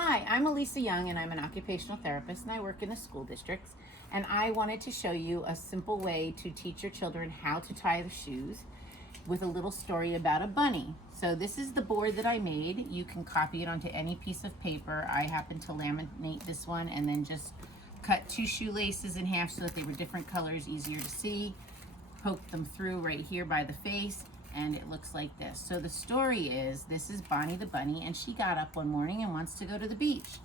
Hi, I'm Elisa Young and I'm an occupational therapist and I work in the school districts, and I wanted to show you a simple way to teach your children how to tie their shoes with a little story about a bunny. So this is the board that I made. You can copy it onto any piece of paper. I happen to laminate this one and then just cut two shoelaces in half so that they were different colors, easier to see. Poke them through right here by the face, and it looks like this. So the story is, this is Bonnie the bunny, and she got up one morning and wants to go to the beach.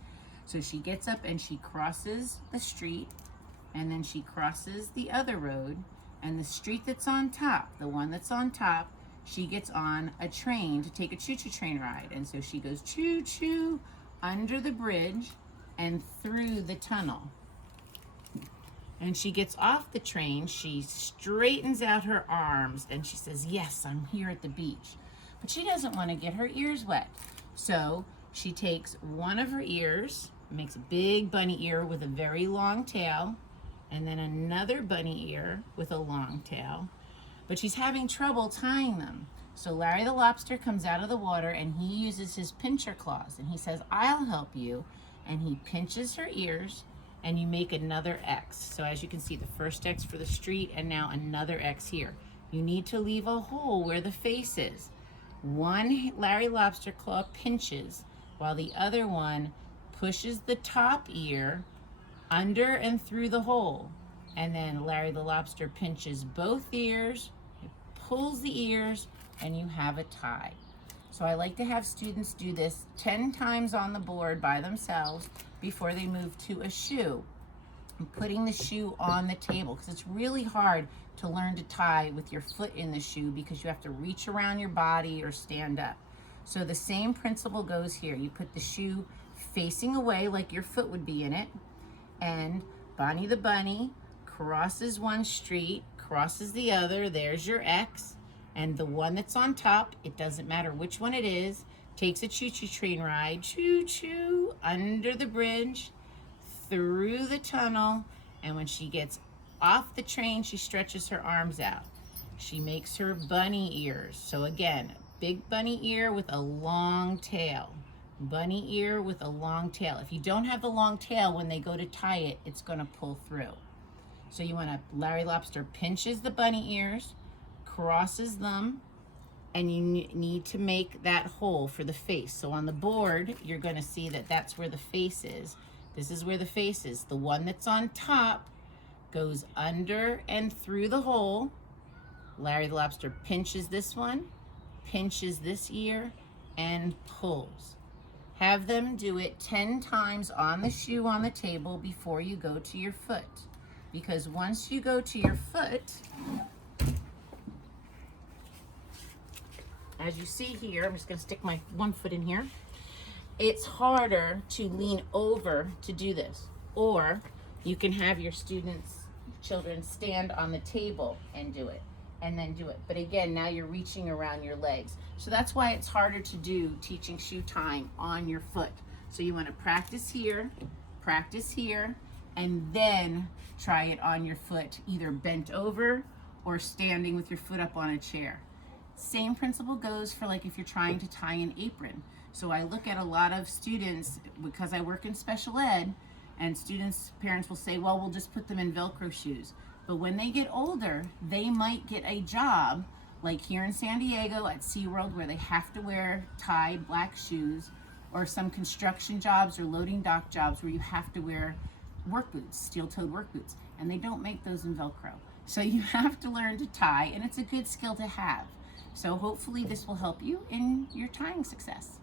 So she gets up and she crosses the street, and then she crosses the other road, and the street that's on top, the one that's on top, she gets on a train to take a choo-choo train ride. And so she goes choo-choo under the bridge and through the tunnel. And she gets off the train, she straightens out her arms, and she says, yes, I'm here at the beach. But she doesn't want to get her ears wet. So she takes one of her ears, makes a big bunny ear with a very long tail, and then another bunny ear with a long tail. But she's having trouble tying them. So Larry the lobster comes out of the water and he uses his pincher claws, and he says, I'll help you. And he pinches her ears, and you make another X. So as you can see, the first X for the street and now another X here. You need to leave a hole where the face is. One Larry lobster claw pinches while the other one pushes the top ear under and through the hole. And then Larry the lobster pinches both ears, pulls the ears, and you have a tie. So I like to have students do this 10 times on the board by themselves before they move to a shoe. I'm putting the shoe on the table because it's really hard to learn to tie with your foot in the shoe because you have to reach around your body or stand up. So the same principle goes here. You put the shoe facing away like your foot would be in it, and Bonnie the bunny crosses one street, crosses the other, there's your X, and the one that's on top, it doesn't matter which one it is, takes a choo-choo train ride, choo-choo, under the bridge, through the tunnel, and when she gets off the train, she stretches her arms out. She makes her bunny ears. So again, big bunny ear with a long tail. Bunny ear with a long tail. If you don't have the long tail, when they go to tie it, it's gonna pull through. So you wanna, Larry Lobster pinches the bunny ears, crosses them, and you need to make that hole for the face. So on the board, you're gonna see that that's where the face is. This is where the face is. The one that's on top goes under and through the hole. Larry the lobster pinches this one, pinches this ear, and pulls. Have them do it 10 times on the shoe on the table before you go to your foot. Because once you go to your foot, as you see here, I'm just gonna stick my one foot in here. It's harder to lean over to do this. Or you can have your children stand on the table and do it, and then do it. But again, now you're reaching around your legs. So that's why it's harder to do teaching shoe tying on your foot. So you wanna practice here, and then try it on your foot, either bent over or standing with your foot up on a chair. Same principle goes for like if you're trying to tie an apron. So I look at a lot of students, because I work in special ed, and parents will say, well, we'll just put them in Velcro shoes. But when they get older, they might get a job, like here in San Diego at SeaWorld, where they have to wear tied black shoes, or some construction jobs or loading dock jobs where you have to wear work boots, steel-toed work boots, and they don't make those in Velcro. So you have to learn to tie, and it's a good skill to have. So hopefully this will help you in your tying success.